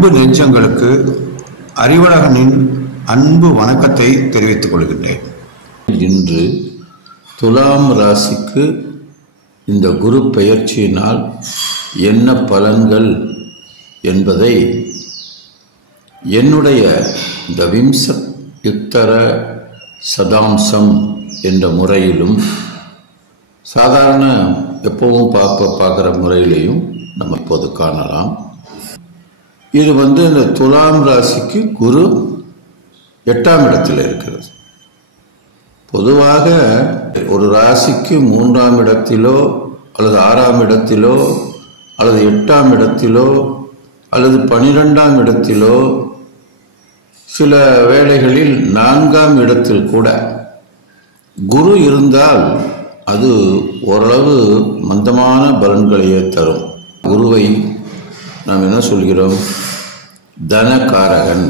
அன்பு நெஞ்சங்களுக்கு அறிவழகனின் அன்பு வணக்கத்தை தெரிவித்துக் கொள்கின்றேன். இன்று துலாம் ராசிக்கு இந்த குரு பெயர்ச்சியினால் என்ன பலன்கள் என்பதை என்னுடைய இந்த விம்சத் யுத்தர சதாம்சம் என்ற முறையிலும் சாதாரண எப்பவும் பார்க்குற முறையிலையும் நம்ம இப்போது காணலாம். இது இந்த துலாம் ராசிக்கு குரு 8ஆம் இடத்தில் இருக்கிறது. பொதுவாக ஒரு ராசிக்கு 3ஆம் இடத்திலோ அல்லது 6ஆம் இடத்திலோ அல்லது 8ஆம் இடத்திலோ அல்லது 12ஆம் இடத்திலோ சில வேளைகளில் 4ஆம் இடத்தில் கூட குரு இருந்தால் அது ஓரளவு மந்தமான பலன்களையே தரும். குருவை நாம் என்ன சொல்கிறோம்? தனகாரகன்.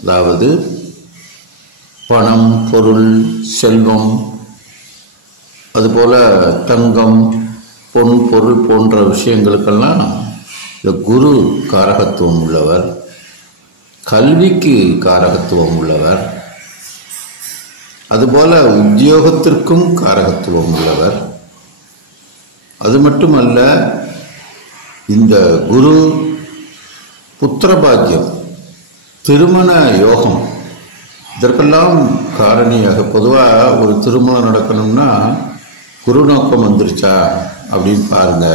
அதாவது பணம், பொருள், செல்வம், அதுபோல தங்கம், பொன், பொருள் போன்ற விஷயங்களுக்கெல்லாம் இந்த குரு காரகத்துவம் உள்ளவர். கல்விக்கு காரகத்துவம் உள்ளவர். அதுபோல உத்தியோகத்திற்கும் காரகத்துவம் உள்ளவர். அது மட்டுமல்ல, இந்த குரு புத்திரபாக்கியம், திருமண யோகம், இதற்கெல்லாம் காரணியாக பொதுவாக ஒரு திருமணம் நடக்கணும்னா குரு நோக்கம் வந்துருச்சா அப்படின்னு பாருங்க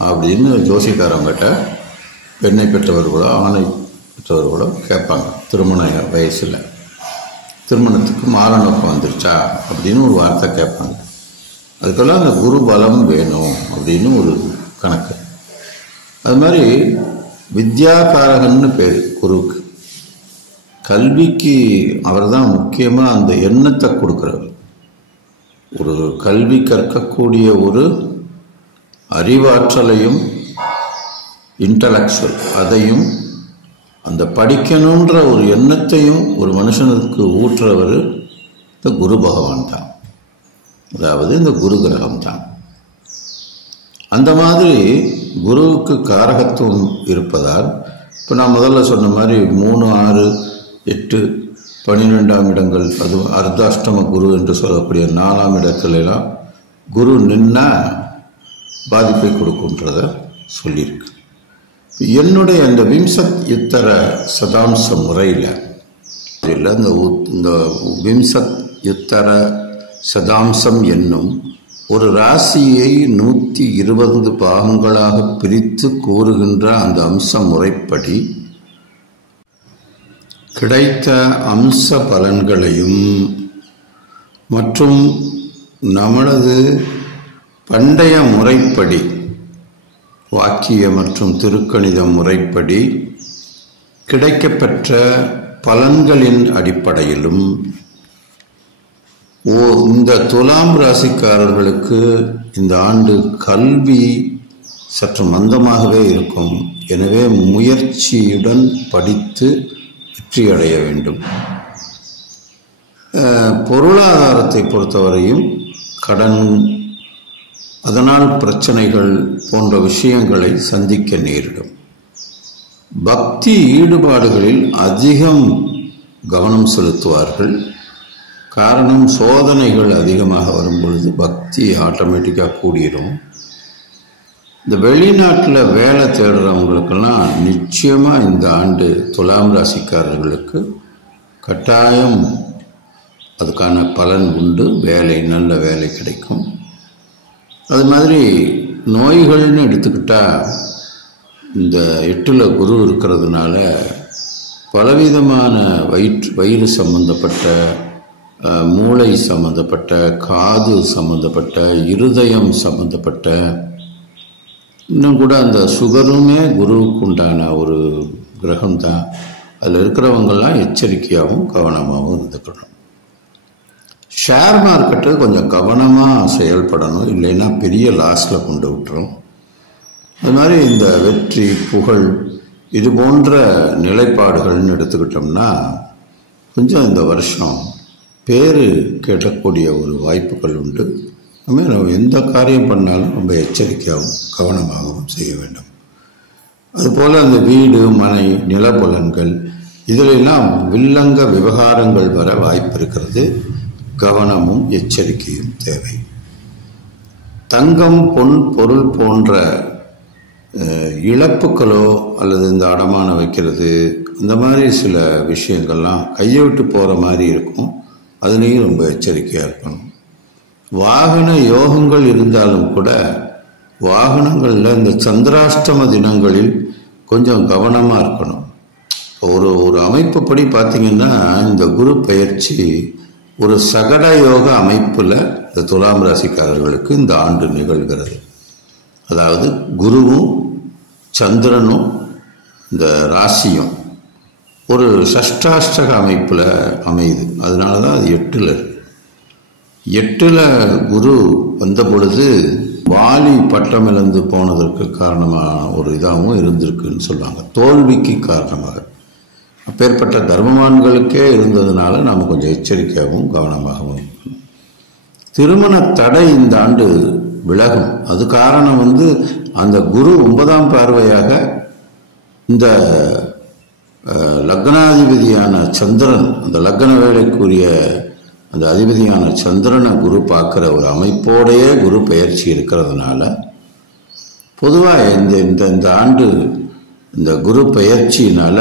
அப்படின்னு ஜோசிக்காரங்கிட்ட பெண்ணை பெற்றவர்களோ ஆணை பெற்றவர்களோ கேட்பாங்க. திருமண வயசில் திருமணத்துக்கு மாற நோக்கம் வந்துருச்சா அப்படின்னு ஒரு வார்த்தை கேட்பாங்க. அதுக்கெல்லாம் அந்த குரு பலம் வேணும் அப்படின்னு ஒரு கணக்கு. அது மாதிரி வித்யாகாரகன்னு பேர் குருவுக்கு. கல்விக்கு அவர் தான் முக்கியமாக அந்த எண்ணத்தை கொடுக்குறவர். ஒரு கல்வி கற்கக்கூடிய ஒரு அறிவாற்றலையும் இன்டலெக்சுவல் அதையும் அந்த படிக்கணுன்ற ஒரு எண்ணத்தையும் ஒரு மனுஷனுக்கு ஊற்றுறவர் இந்த குரு பகவான் தான். அதாவது இந்த குரு கிரகம் தான். அந்த மாதிரி குருவுக்கு காரகத்துவம் இருப்பதால் இப்போ நான் முதல்ல சொன்ன மாதிரி 3, 6, 8, 12ஆம் இடங்கள், அது அர்த்தாஷ்டம குரு என்று சொல்லக்கூடிய 4ஆம் இடத்துலலாம் குரு நின்னா பாதிப்பை கொடுக்குன்றத சொல்லியிருக்கு. என்னுடைய அந்த விம்சத் யுத்தர சதாம்ச முறையில் இந்த விம்சத் யுத்தர சதாம்சம் என்னும் ஒரு ராசியை 120 பாகங்களாக பிரித்து கூறுகின்ற அந்த அம்ச முறைப்படி கிடைத்த அம்ச பலன்களையும் மற்றும் நமது பண்டைய முறைப்படி வாக்கிய மற்றும் திருக்கணித முறைப்படி கிடைக்கப்பெற்ற பலன்களின் அடிப்படையிலும் இந்த துலாம் ராசிக்காரர்களுக்கு இந்த ஆண்டு கல்வி சற்று மந்தமாகவே இருக்கும். எனவே முயற்சியுடன் படித்து வெற்றி அடைய வேண்டும். பொருளாதாரத்தை பொறுத்தவரையும் கடன், அதனால் பிரச்சனைகள் போன்ற விஷயங்களை சந்திக்க நேரிடும். பக்தி ஈடுபாடுகளில் அதிகம் கவனம் செலுத்துவார்கள். காரணம், சோதனைகள் அதிகமாக வரும் பொழுது பக்தி ஆட்டோமேட்டிக்காக கூடிரும். இந்த வெளிநாட்டில் வேலை தேடுறவங்களுக்கெல்லாம் நிச்சயமாக இந்த ஆண்டு துலாம் ராசிக்காரர்களுக்கு கட்டாயம் அதுக்கான பலன் உண்டு. நல்ல வேலை கிடைக்கும். அது மாதிரி நோய்கள்னு எடுத்துக்கிட்டால் இந்த 8ல் குரு இருக்கிறதுனால பலவிதமான வயிறு சம்பந்தப்பட்ட, மூளை சம்பந்தப்பட்ட, காது சம்பந்தப்பட்ட, இருதயம் சம்பந்தப்பட்ட, இன்னும் கூட அந்த சுகருமே குருவுக்கு உண்டான ஒரு கிரகம்தான். அதில் இருக்கிறவங்கெல்லாம் எச்சரிக்கையாகவும் கவனமாகவும் இருந்துக்கணும். ஷேர் மார்க்கெட்டு கொஞ்சம் கவனமாக செயல்படணும், இல்லைன்னா பெரிய லாஸில் கொண்டு விட்டுரும். அது மாதிரி இந்த வெற்றி, புகழ், இது போன்ற நிலைப்பாடுகள்னு எடுத்துக்கிட்டோம்னா கொஞ்சம் இந்த வருஷம் பேர் கேட்கக்கூடிய ஒரு வாய்ப்புகள் உண்டு. நம்ம எந்த காரியம் பண்ணாலும் ரொம்ப எச்சரிக்கையாகவும் கவனமாகவும் செய்ய வேண்டும். அதுபோல் அந்த வீடு மனை நிலபுலன்கள் இதிலெல்லாம் வில்லங்க விவகாரங்கள் வர வாய்ப்பு இருக்கிறது. கவனமும் எச்சரிக்கையும் தேவை. தங்கம் பொன் பொருள் போன்ற இழப்புகளோ அல்லது இந்த அடமானம் வைக்கிறது இந்த மாதிரி சில விஷயங்கள்லாம் கையை விட்டு போகிற மாதிரி இருக்கும். அதுலேயும் ரொம்ப எச்சரிக்கையாக இருக்கணும். வாகன யோகங்கள் இருந்தாலும் கூட வாகனங்களில் இந்த சந்திராஷ்டம தினங்களில் கொஞ்சம் கவனமாக இருக்கணும். ஒரு அமைப்புப்படி பார்த்திங்கன்னா இந்த குரு பெயர்ச்சி ஒரு சகட யோக அமைப்பில் இந்த துலாம் ராசிக்காரர்களுக்கு இந்த ஆண்டு நிகழ்கிறது. அதாவது குருவும் சந்திரனும் இந்த ராசியும் ஒரு சஷ்டாஷ்டக அமைப்பில் அமையுது. அதனால தான் அது 8ல் இருக்கு. 8ல் குரு வந்த பொழுது வாலி பட்டம் இழந்து போனதற்கு காரணமான ஒரு இதாகவும் இருந்திருக்குன்னு சொல்லுவாங்க. தோல்விக்கு காரணமாக அப்பேற்பட்ட தர்மவான்களுக்கே இருந்ததுனால நாம் கொஞ்சம் எச்சரிக்கையாகவும் கவனமாகவும் இருக்கணும். திருமண தடை இந்த ஆண்டு விலகும். அது காரணம் அந்த குரு 9ஆம் பார்வையாக இந்த லக்னாதிபதியான சந்திரன், அந்த லக்ன வேலைக்குரிய அந்த அதிபதியான சந்திரனை குரு பார்க்குற ஒரு அமைப்போடையே குரு பெயர்ச்சி இருக்கிறதுனால பொதுவாக இந்த ஆண்டு இந்த குரு பெயர்ச்சியினால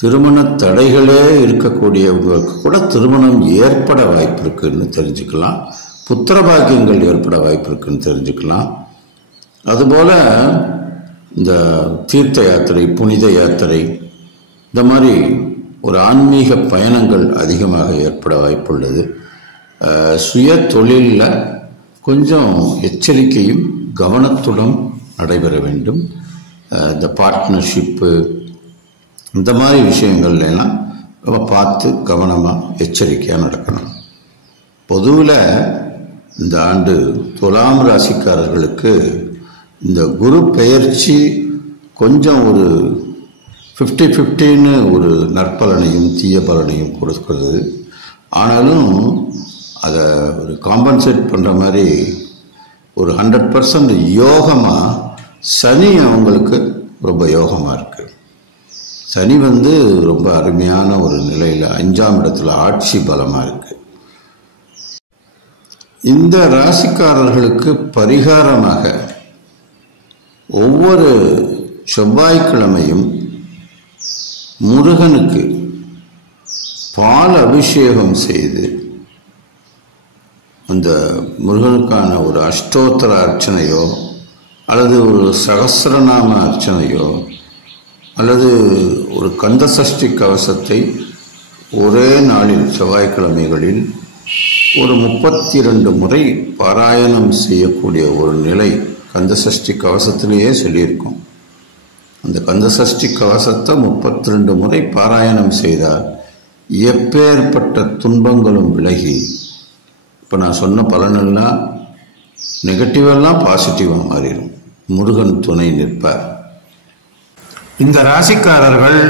திருமண தடைகளே இருக்கக்கூடியவங்களுக்கு கூட திருமணம் ஏற்பட வாய்ப்பு இருக்குன்னு தெரிஞ்சுக்கலாம். புத்திர பாக்கியங்கள் ஏற்பட வாய்ப்பு இருக்குன்னு தெரிஞ்சுக்கலாம். அதுபோல் இந்த தீர்த்த யாத்திரை, புனித யாத்திரை, இந்த மாதிரி ஒரு ஆன்மீக பயணங்கள் அதிகமாக ஏற்பட வாய்ப்புள்ளது. சுய தொழிலில் கொஞ்சம் எச்சரிக்கையும் கவனத்துடன் நடைபெற வேண்டும். இந்த பார்ட்னர்ஷிப்பு இந்த மாதிரி விஷயங்கள்லாம் பார்த்து கவனமாக எச்சரிக்கையாக நடக்கணும். பொதுவில் இந்த ஆண்டு துலாம் ராசிக்காரர்களுக்கு இந்த குரு பெயர்ச்சி கொஞ்சம் ஒரு 50-50ன்னு ஒரு நற்பலனையும் தீய பலனையும் கொடுக்குறது. ஆனாலும் அதை ஒரு காம்பன்சேட் பண்ணுற மாதிரி ஒரு 100% யோகமாக சனி அவங்களுக்கு ரொம்ப யோகமாக இருக்குது. சனி ரொம்ப அருமையான ஒரு நிலையில் 5ஆம் இடத்துல ஆட்சி பலமாக இருக்குது. இந்த ராசிக்காரர்களுக்கு பரிகாரமாக ஒவ்வொரு செவ்வாய்க்கிழமையும் முருகனுக்கு பால் அபிஷேகம் செய்து அந்த முருகனுக்கான ஒரு அஷ்டோத்தர அர்ச்சனையோ அல்லது ஒரு சகஸ்ரநாம அர்ச்சனையோ அல்லது ஒரு கந்தசஷ்டி கவசத்தை ஒரே நாளில் செவ்வாய்க்கிழமைகளில் ஒரு 32 முறை பாராயணம் செய்யக்கூடிய ஒரு நிலை கந்தசஷ்டி கவசத்திலேயே சொல்லியிருக்கோம். அந்த கந்தசஷ்டி கவசத்தை 32 முறை பாராயணம் செய்தால் எப்பேற்பட்ட துன்பங்களும் விலகி, இப்போ நான் சொன்ன பலனெல்லாம் நெகட்டிவெல்லாம் பாசிட்டிவாக மாறிடும். முருகன் துணை நிற்பார். இந்த ராசிக்காரர்கள்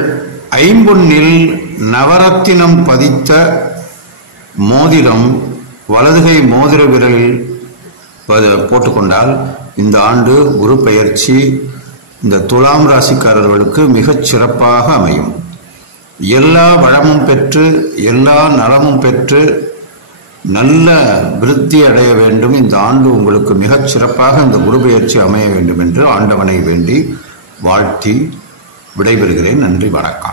ஐம்பொன்னில் நவரத்தினம் பதித்த மோதிரம் வலதுகை மோதிர விரலில் போட்டுக்கொண்டால் இந்த ஆண்டு குரு பெயர்ச்சி இந்த துலாம் ராசிக்காரர்களுக்கு மிகச் சிறப்பாக அமையும். எல்லா வளமும் பெற்று எல்லா நலமும் பெற்று நல்ல விருத்தி அடைய வேண்டும். இந்த ஆண்டு உங்களுக்கு மிகச் சிறப்பாக இந்த குரு பெயர்ச்சி அமைய வேண்டும் என்று ஆண்டவனை வேண்டி வாழ்த்தி விடைபெறுகிறேன். நன்றி, வணக்கம்.